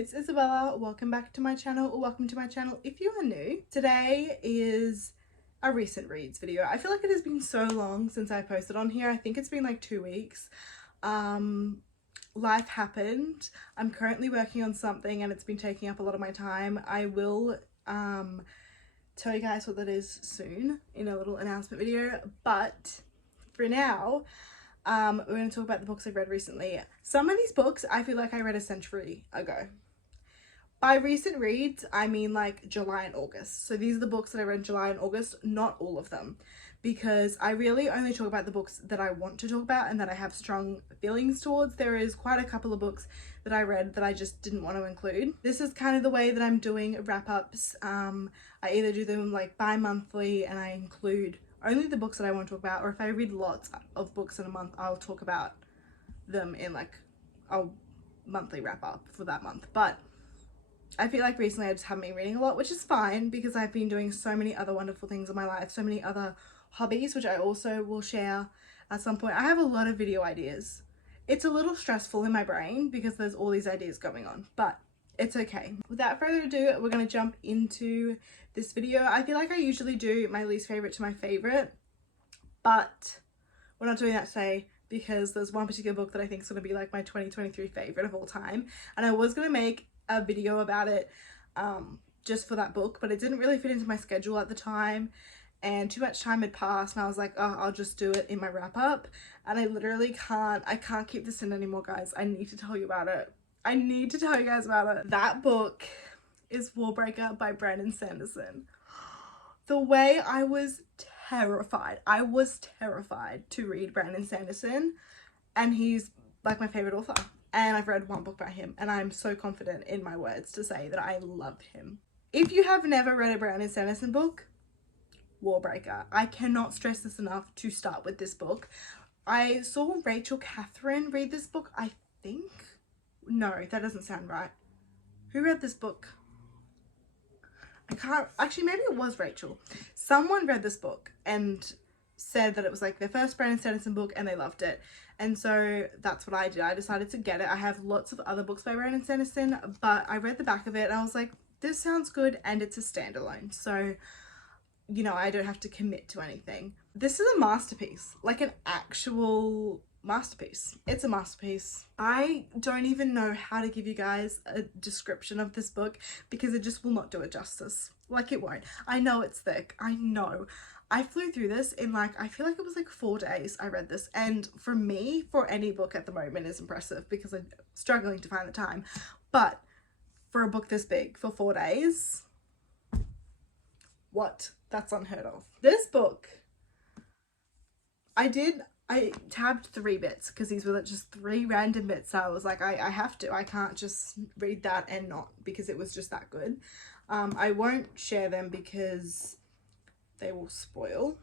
it's Isabella. Welcome back to my channel, or welcome to my channel if you are new. Today is a recent reads video. I feel like it has been so long since I posted on here. I think it's been like 2 weeks. Life happened. I'm currently working on something and it's been taking up a lot of my time. I will tell you guys what that is soon in a little announcement video, but for now we're going to talk about the books I've read recently. Some of these books I feel like I read a century ago. By recent reads, I mean like July and August. So these are the books that I read in July and August, not all of them, because I really only talk about the books that I want to talk about and that I have strong feelings towards. There is quite a couple of books that I read that I just didn't want to include. This is kind of the way that I'm doing wrap-ups. I either do them like bi-monthly and I include only the books that I want to talk about, or if I read lots of books in a month, I'll talk about them in like a monthly wrap-up for that month. But I feel like recently I just haven't been reading a lot, which is fine because I've been doing so many other wonderful things in my life, so many other hobbies, which I also will share at some point. I have a lot of video ideas. It's a little stressful in my brain because there's all these ideas going on, but it's okay. Without further ado, we're going to jump into this video. I feel like I usually do my least favorite to my favorite, but we're not doing that today because there's one particular book that I think is going to be like my 2023 favorite of all time, and I was going to make a video about it just for that book, but it didn't really fit into my schedule at the time and too much time had passed, and I was like, oh, I'll just do it in my wrap up. And I literally can't keep this in anymore, guys. I need to tell you about it. I need to tell you guys about it. That book is Warbreaker by Brandon Sanderson. The way I was terrified to read Brandon Sanderson, and he's like my favorite author. And I've read one book by him and I'm so confident in my words to say that I loved him. If you have never read a Brandon Sanderson book, Warbreaker. I cannot stress this enough to start with this book. I saw Rachel Catherine read this book, I think. No, that doesn't sound right. Who read this book? I can't, actually maybe it was Rachel. Someone read this book and said that it was like their first Brandon Sanderson book and they loved it. And so that's what I did. I decided to get it. I have lots of other books by Brandon Sanderson, but I read the back of it and I was like, this sounds good, and it's a standalone. So, you know, I don't have to commit to anything. This is a masterpiece, like an actual masterpiece. It's a masterpiece. I don't even know how to give you guys a description of this book because it just will not do it justice. Like, it won't. I know it's thick. I know. I flew through this in like, I feel like it was like 4 days I read this, and for me, for any book at the moment is impressive because I'm struggling to find the time, but for a book this big for 4 days, what? That's unheard of. This book, I tabbed 3 bits because these were just 3 random bits. So I was like, I have to, I can't just read that and not, because it was just that good. I won't share them because they will spoil,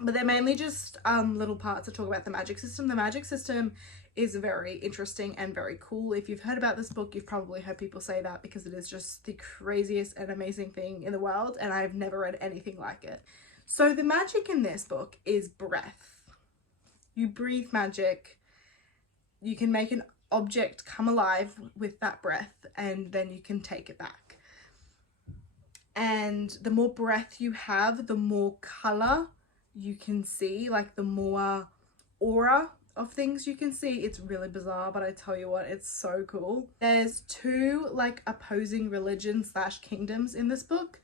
but they're mainly just little parts that talk about the magic system. The magic system is very interesting and very cool. If you've heard about this book, you've probably heard people say that because it is just the craziest and amazing thing in the world, and I've never read anything like it. So the magic in this book is breath. You breathe magic. You can make an object come alive with that breath, and then you can take it back. And the more breath you have, the more color you can see, like the more aura of things you can see. It's really bizarre, but I tell you what, it's so cool. There's 2 like opposing religions / kingdoms in this book,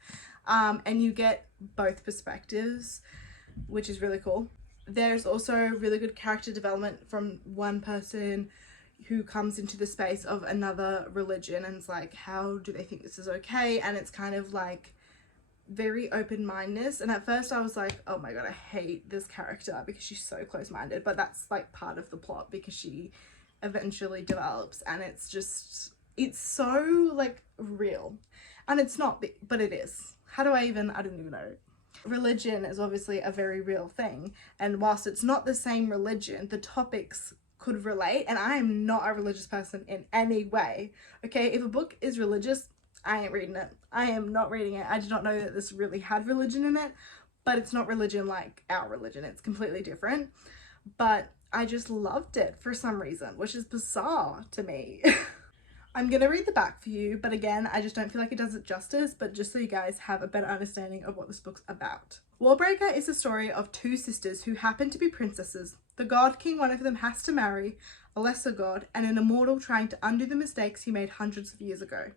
and you get both perspectives, which is really cool. There's also really good character development from one person who comes into the space of another religion and it's like, how do they think this is okay? And it's kind of like very open-mindedness, and at first I was like, oh my god, I hate this character because she's so close-minded, but that's like part of the plot because she eventually develops, and it's just, it's so like real, and it's not, but it is. How do I don't even know. Religion is obviously a very real thing, and whilst it's not the same religion, the topics could relate, and I am not a religious person in any way, okay? If a book is religious, I ain't reading it. I am not reading it. I did not know that this really had religion in it, but it's not religion like our religion. It's completely different, but I just loved it for some reason, which is bizarre to me. I'm gonna read the back for you, but again, I just don't feel like it does it justice, but just so you guys have a better understanding of what this book's about. Warbreaker is the story of two sisters who happen to be princesses. The god king one of them has to marry a lesser god and an immortal trying to undo the mistakes he made hundreds of years ago.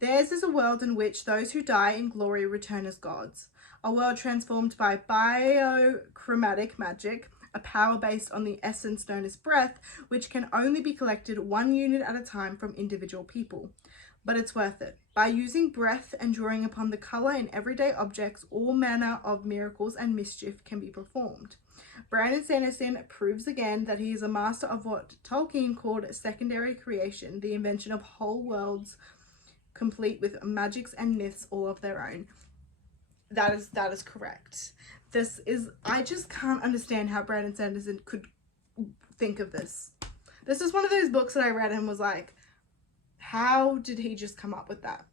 Theirs is a world in which those who die in glory return as gods. A world transformed by biochromatic magic, a power based on the essence known as breath, which can only be collected 1 unit at a time from individual people. But it's worth it. By using breath and drawing upon the colour in everyday objects, all manner of miracles and mischief can be performed. Brandon Sanderson proves again that he is a master of what Tolkien called secondary creation, the invention of whole worlds complete with magics and myths all of their own. That is correct. I just can't understand how Brandon Sanderson could think of this. This is one of those books that I read and was like, how did he just come up with that?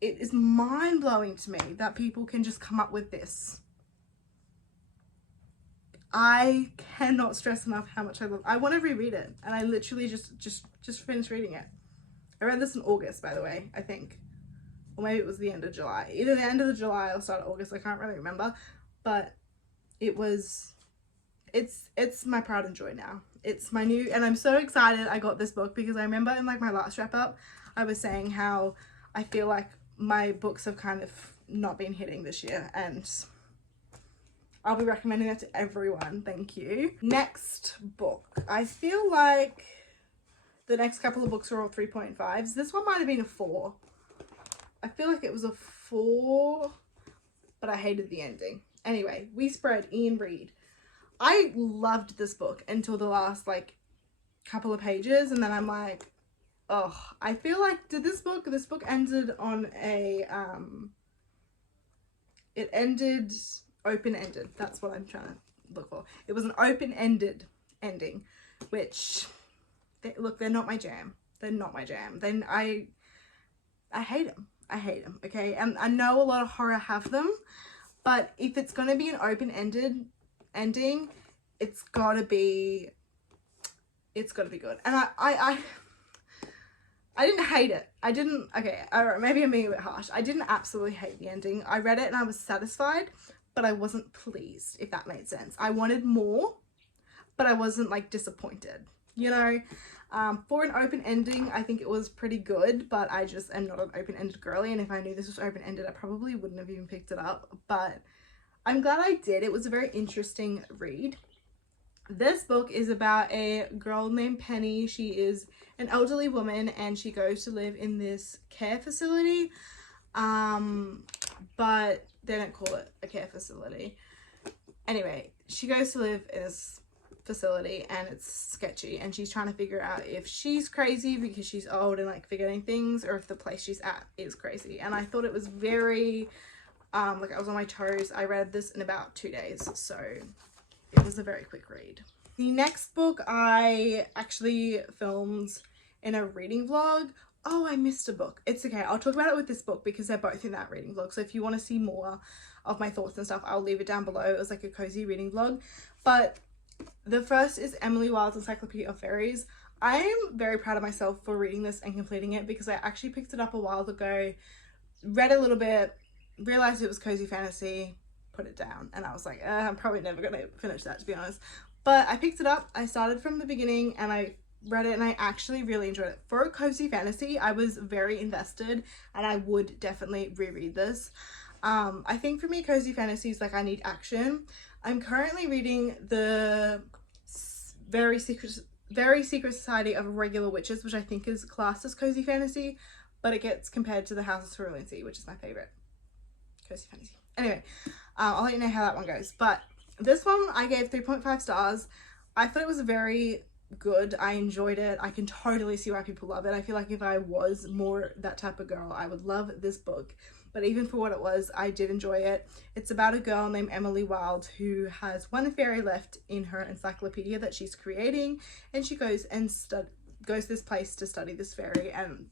It is mind-blowing to me that people can just come up with this. I cannot stress enough how much I want to reread it, and I literally just finished reading it. I read this in August, by the way, I think. Or maybe it was the end of July. Either the end of July or start of August, I can't really remember. But it's my pride and joy now. It's my new, and I'm so excited I got this book because I remember in like my last wrap up, I was saying how I feel like my books have kind of not been hitting this year, and I'll be recommending that to everyone. Thank you. Next book. I feel like the next couple of books are all 3.5s. This one might have been a 4. I feel like it was a 4, but I hated the ending. Anyway, We Spread, Ian Reid. I loved this book until the last like couple of pages, and then I'm like, oh, I feel like this book ended on a it ended open-ended. That's what I'm trying to look for. It was an open-ended ending, which they're not my jam. They're not my jam. Then I hate them. I hate them, okay? And I know a lot of horror have them, but if it's going to be an open-ended ending, it's got to be good. And I didn't hate it. Maybe I'm being a bit harsh. I didn't absolutely hate the ending. I read it and I was satisfied, but I wasn't pleased, if that made sense. I wanted more, but I wasn't like disappointed, you know? For an open ending, I think it was pretty good, but I just am not an open-ended girly, and if I knew this was open-ended, I probably wouldn't have even picked it up, but I'm glad I did. It was a very interesting read. This book is about a girl named Penny. She is an elderly woman, and she goes to live in this care facility, but they don't call it a care facility. Anyway, she goes to live in this facility and it's sketchy, and she's trying to figure out if she's crazy because she's old and like forgetting things, or if the place she's at is crazy. And I thought it was very like I was on my toes. I read this in about 2 days, so it was a very quick read. The next book I actually filmed in a reading vlog. Oh, I missed a book. It's okay, I'll talk about it with this book because they're both in that reading vlog, so if you want to see more of my thoughts and stuff, I'll leave it down below. It was like a cozy reading vlog. But the first is Emily Wilde's Encyclopedia of Fairies. I am very proud of myself for reading this and completing it because I actually picked it up a while ago, read a little bit, realized it was cozy fantasy, put it down, and I was like, I'm probably never gonna finish that, to be honest. But I picked it up, I started from the beginning, and I read it, and I actually really enjoyed it. For a cozy fantasy, I was very invested, and I would definitely reread this. I think for me, cozy fantasy is like I need action. I'm currently reading the Very Secret Society of Regular Witches, which I think is classed as cozy fantasy, but it gets compared to the House of Cerulean Sea, which is my favorite cozy fantasy. Anyway, I'll let you know how that one goes. But this one I gave 3.5 stars. I thought it was very good. I enjoyed it. I can totally see why people love it. I feel like if I was more that type of girl, I would love this book. But even for what it was, I did enjoy it. It's about a girl named Emily Wilde who has one fairy left in her encyclopedia that she's creating, and she goes and goes to this place to study this fairy, and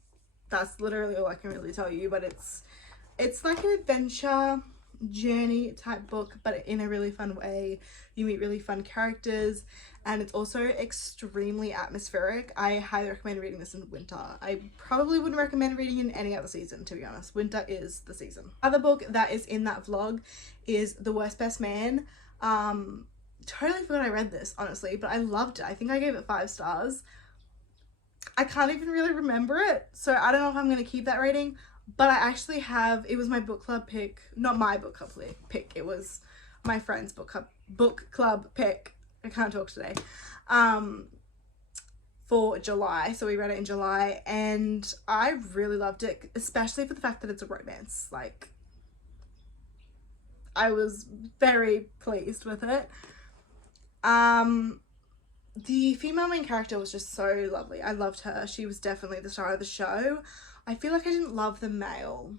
that's literally all I can really tell you. But it's like an adventure journey type book, but in a really fun way. You meet really fun characters, and it's also extremely atmospheric. I highly recommend reading this in winter. I probably wouldn't recommend reading in any other season, to be honest. Winter is the season. Other book that is in that vlog is The Worst Best Man. Totally forgot I read this, honestly, but I loved it. I think I gave it 5 stars. I can't even really remember it, so I don't know if I'm going to keep that rating, but I actually have, it was my book club pick, not my book club pick, it was my friend's book club pick, I can't talk today, for July. So we read it in July, and I really loved it, especially for the fact that it's a romance. Like, I was very pleased with it. The female main character was just so lovely. I loved her. She was definitely the star of the show. I feel like I didn't love the male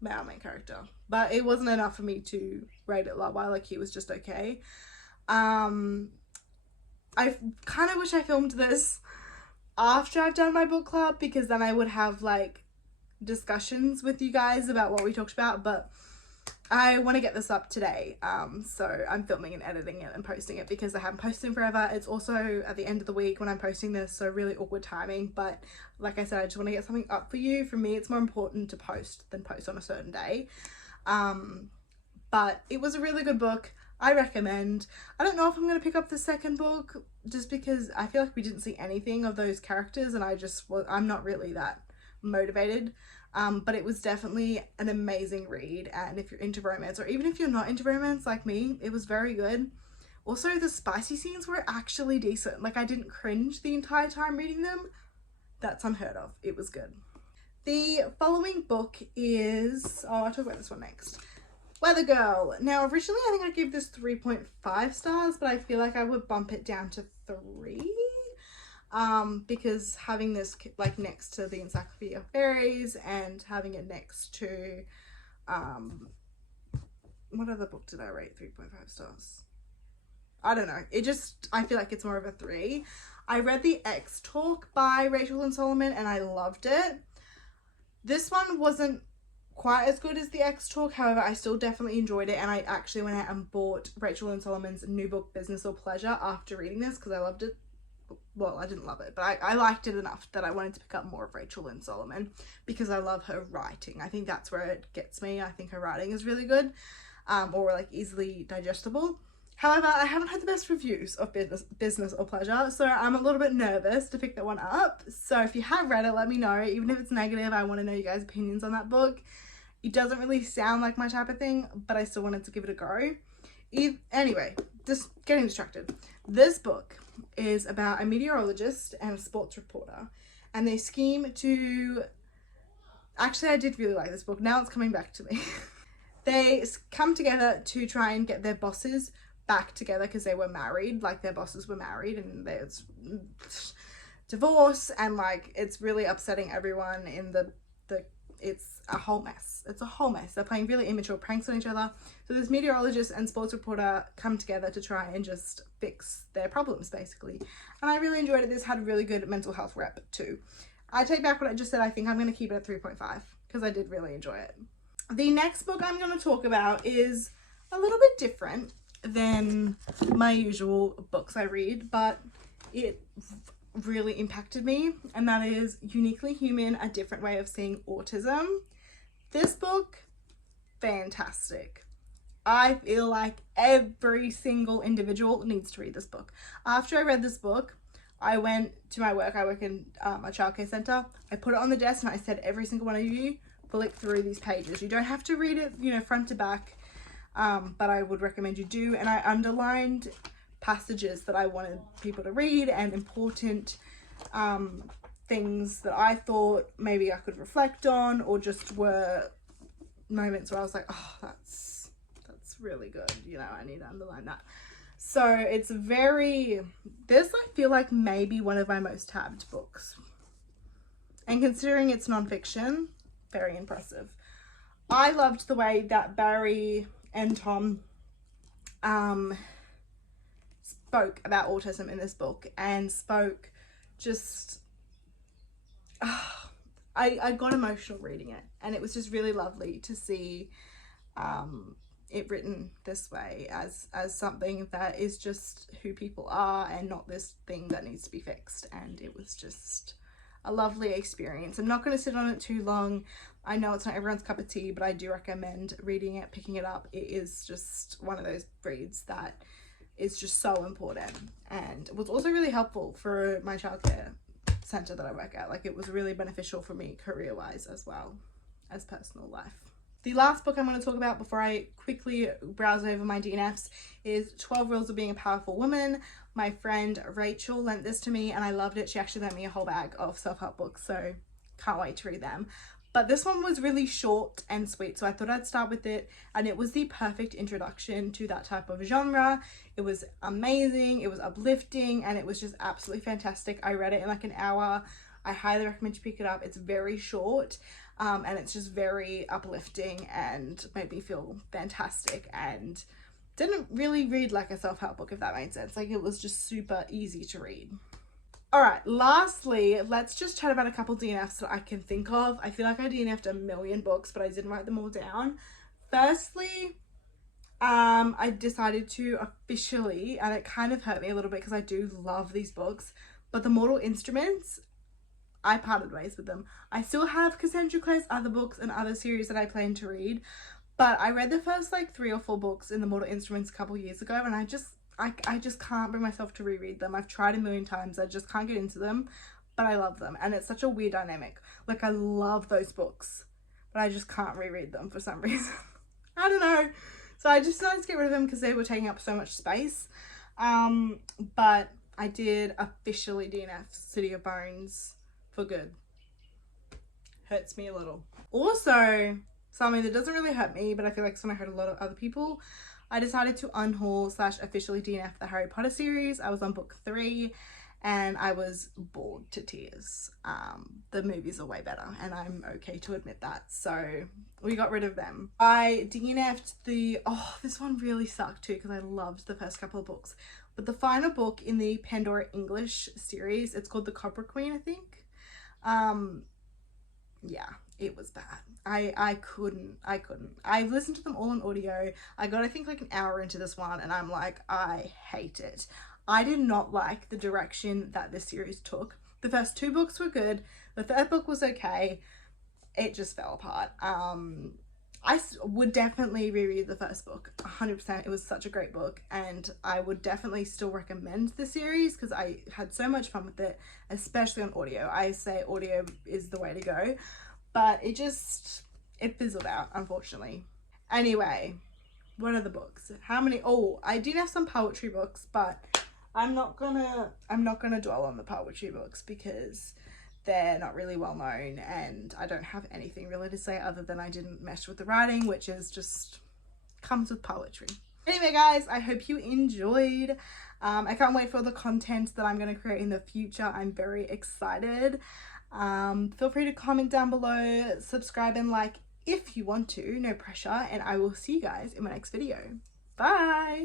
main character, but it wasn't enough for me to rate it lower. Like, he was just okay. I kind of wish I filmed this after I've done my book club, because then I would have like discussions with you guys about what we talked about, but I want to get this up today, so I'm filming and editing it and posting it because I haven't posted in forever. It's also at the end of the week when I'm posting this, so really awkward timing, but like I said, I just want to get something up for you. For me, it's more important to post than post on a certain day, but it was a really good book. I recommend. I don't know if I'm going to pick up the second book, just because I feel like we didn't see anything of those characters, and I'm not really that motivated. But it was definitely an amazing read, and if you're into romance, or even if you're not into romance like me, it was very good. Also, the spicy scenes were actually decent. Like, I didn't cringe the entire time reading them. That's unheard of. It was good. The following book is, I'll talk about this one next. Weather Girl. Now, originally I think I gave this 3.5 stars, but I feel like I would bump it down to 3. Because having this like next to the Encyclopedia of Fairies, and having it next to, what other book did I rate 3.5 stars? I don't know. I feel like it's more of a 3. I read The X Talk by Rachel and Solomon, and I loved it. This one wasn't quite as good as The X Talk, however, I still definitely enjoyed it, and I actually went out and bought Rachel and Solomon's new book, Business or Pleasure, after reading this, because I loved it. Well, I didn't love it, but I liked it enough that I wanted to pick up more of Rachel and Solomon, because I love her writing. I think that's where it gets me. I think her writing is really good, or like easily digestible. However, I haven't had the best reviews of Business or Pleasure, so I'm a little bit nervous to pick that one up. So if you have read it, let me know. Even if it's negative, I want to know you guys' opinions on that book. It doesn't really sound like my type of thing, but I still wanted to give it a go. Anyway, just getting distracted. This book is about a meteorologist and a sports reporter, and they scheme to, actually I did really like this book, now it's coming back to me. They come together to try and get their bosses back together, because they were married, like their bosses were married, and there's divorce, and like it's really upsetting everyone in the it's a whole mess. It's a whole mess. They're playing really immature pranks on each other. So this meteorologist and sports reporter come together to try and just fix their problems, basically. And I really enjoyed it. This had a really good mental health rep too. I take back what I just said. I think I'm going to keep it at 3.5 because I did really enjoy it. The next book I'm going to talk about is a little bit different than my usual books I read, but it really impacted me, and that is Uniquely Human, A Different Way of Seeing Autism. This book, fantastic. I feel like every single individual needs to read this book. After I read this book, I went to my work. I work in a childcare centre. I put it on the desk and I said, every single one of you, flick through these pages. You don't have to read it, you know, front to back, but I would recommend you do. And I underlined passages that I wanted people to read, and important things that I thought maybe I could reflect on, or just were moments where I was like, oh, that's really good, you know, I need to underline that. So it's this I feel like maybe one of my most tabbed books, and considering it's nonfiction, very impressive. I loved the way that Barry and Tom spoke about autism in this book, and spoke just, I got emotional reading it, and it was just really lovely to see it written this way as something that is just who people are and not this thing that needs to be fixed. And it was just a lovely experience. I'm not going to sit on it too long. I know it's not everyone's cup of tea, but I do recommend reading it, picking it up. It is just one of those reads that is just so important, and it was also really helpful for my childcare centre that I work at. Like, it was really beneficial for me career-wise as well as personal life. The last book I'm going to talk about before I quickly browse over my DNFs is 12 Rules of Being a Powerful Woman. My friend Rachel lent this to me and I loved it. She actually lent me a whole bag of self-help books, so can't wait to read them. But this one was really short and sweet, so I thought I'd start with it, and it was the perfect introduction to that type of genre. It was amazing, it was uplifting, and it was just absolutely fantastic. I read it in like an hour. I highly recommend you pick it up. It's very short, and it's just very uplifting and made me feel fantastic, and didn't really read like a self-help book, if that made sense. Like, it was just super easy to read. All right, lastly, let's just chat about a couple DNFs that I can think of. I feel like I DNF'd a million books, but I didn't write them all down. Firstly, I decided to officially, and it kind of hurt me a little bit because I do love these books, but the Mortal Instruments, I parted ways with them. I still have Cassandra Clare's other books and other series that I plan to read, but I read the first like 3 or 4 books in the Mortal Instruments a couple years ago, and I just can't bring myself to reread them. I've tried a million times. I just can't get into them, but I love them. And it's such a weird dynamic. Like, I love those books, but I just can't reread them for some reason. I don't know. So I just decided to get rid of them because they were taking up so much space. But I did officially DNF City of Bones for good. Hurts me a little. Also, something that doesn't really hurt me, but I feel like something hurt a lot of other people. I decided to unhaul / officially DNF the Harry Potter series. I was on book 3 and I was bored to tears. The movies are way better and I'm okay to admit that. So we got rid of them. I DNF'd this one really sucked too because I loved the first couple of books. But the final book in the Pandora English series, it's called The Copper Queen, I think. Yeah, it was bad. I couldn't. I've listened to them all on audio. I got, I think, like an hour into this one and I'm like, I hate it. I did not like the direction that this series took. The first 2 books were good. The third book was okay. It just fell apart. I would definitely reread the first book, 100%. It was such a great book and I would definitely still recommend the series because I had so much fun with it, especially on audio. I say audio is the way to go, but it fizzled out, unfortunately. Anyway, what are the books? How many? Oh, I did have some poetry books, but I'm not gonna dwell on the poetry books because they're not really well known and I don't have anything really to say other than I didn't mesh with the writing, which is just comes with poetry. Anyway guys, I hope you enjoyed. I can't wait for the content that I'm going to create in the future. I'm very excited. Feel free to comment down below, subscribe and like if you want to, no pressure, and I will see you guys in my next video. Bye!